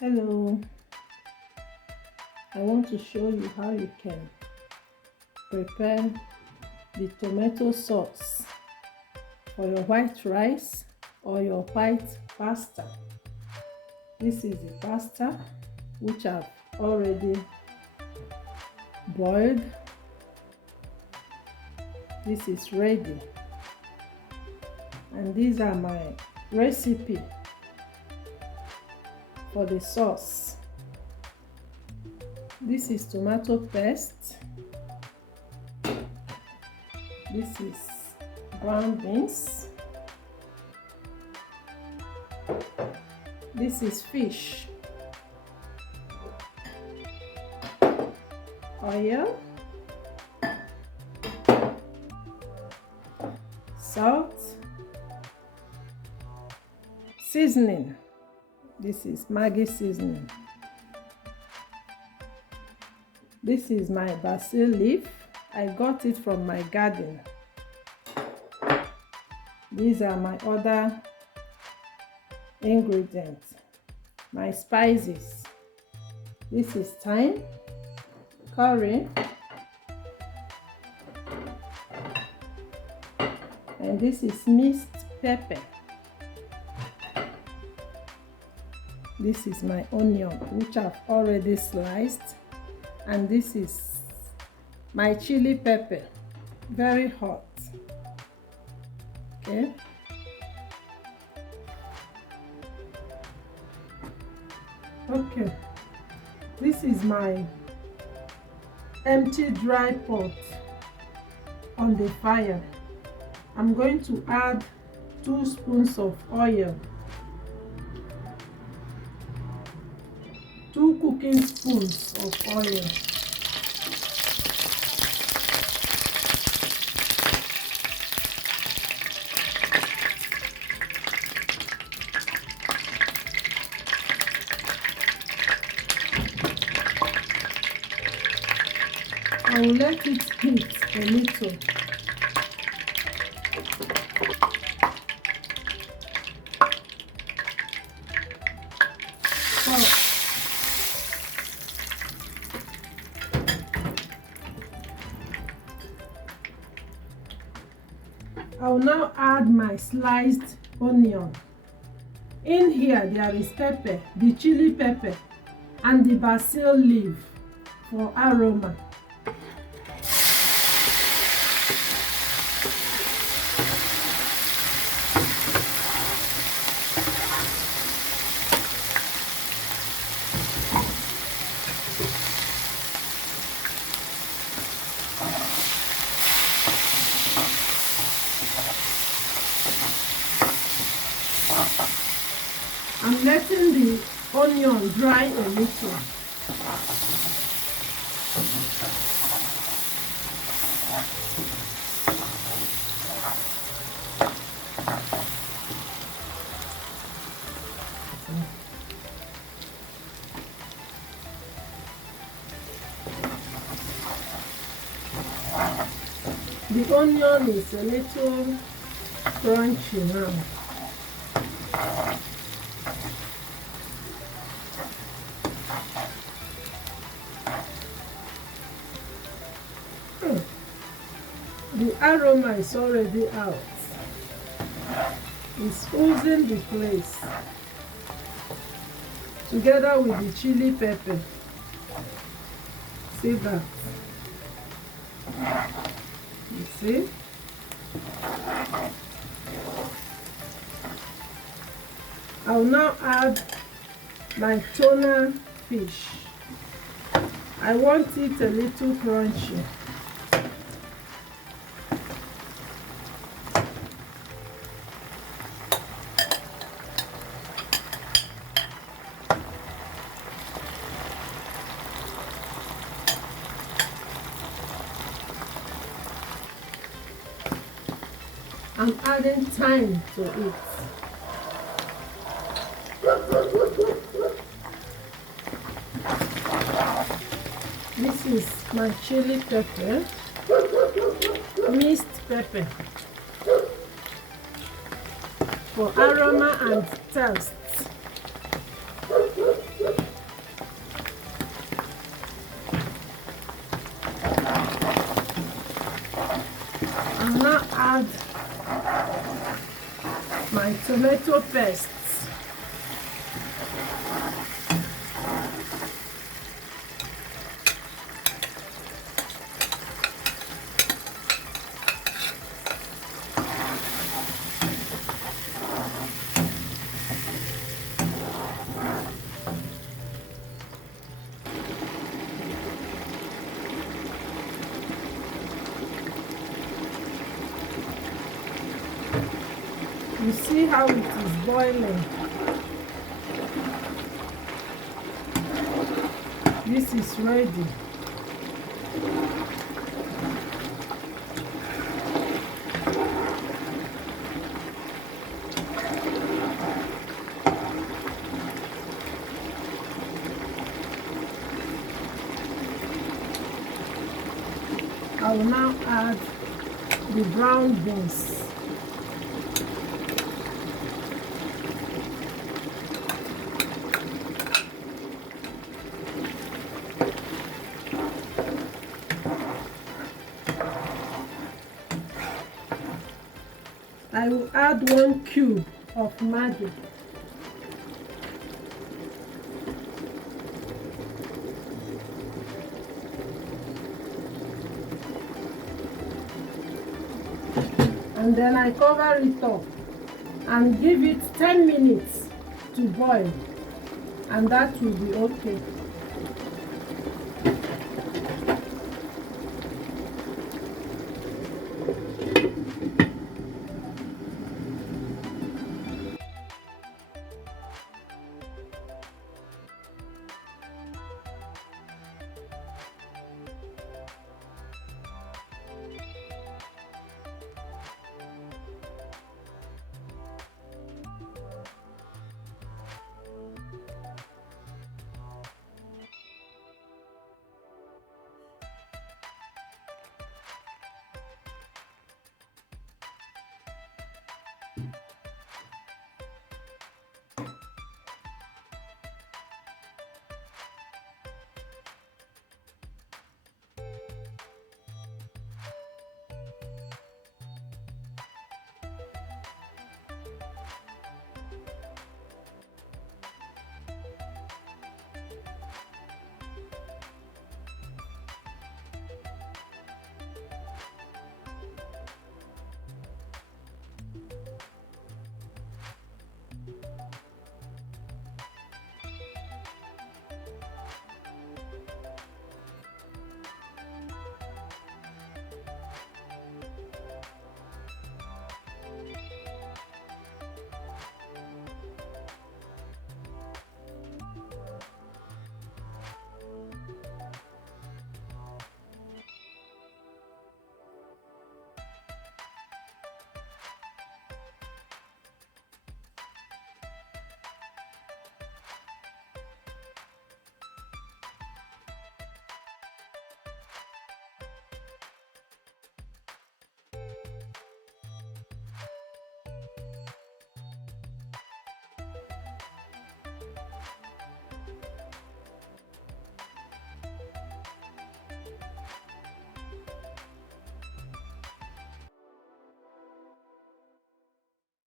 Hello, I want to show you how you can prepare the tomato sauce for your white rice or your white pasta. This is the pasta which I've already boiled. This is ready, and these are my recipe for the sauce. This is tomato paste. This is brown beans. This is fish. Oil. Salt. Seasoning. This is Maggi seasoning. This is my basil leaf. I got it from my garden. These are my other ingredients, my spices. This is thyme, curry, and this is minced pepper. This is my onion, which I've already sliced, and this is my chili pepper, very hot. Okay. Okay, this is my empty dry pot on the fire. I'm going to add 2 spoons of oil, 2 cooking spoons of oil. I will let it heat a little. I will now add my sliced onion. In here there is pepper, the chili pepper, and the basil leaf for aroma. I'm letting the onion dry a little. The onion is a little crunchy now. The aroma is already out. It's oozing the place together with the chili pepper. See that? You see? I'll now add my tuna fish. I want it a little crunchy. I'm adding thyme to it. This is my chili pepper, minced pepper, for aroma and taste. add my tomato paste. You see how it is boiling. This is ready. I will now add the brown beans. I will add 1 cube of Maggi. And then I cover it up and give it 10 minutes to boil, and that will be okay.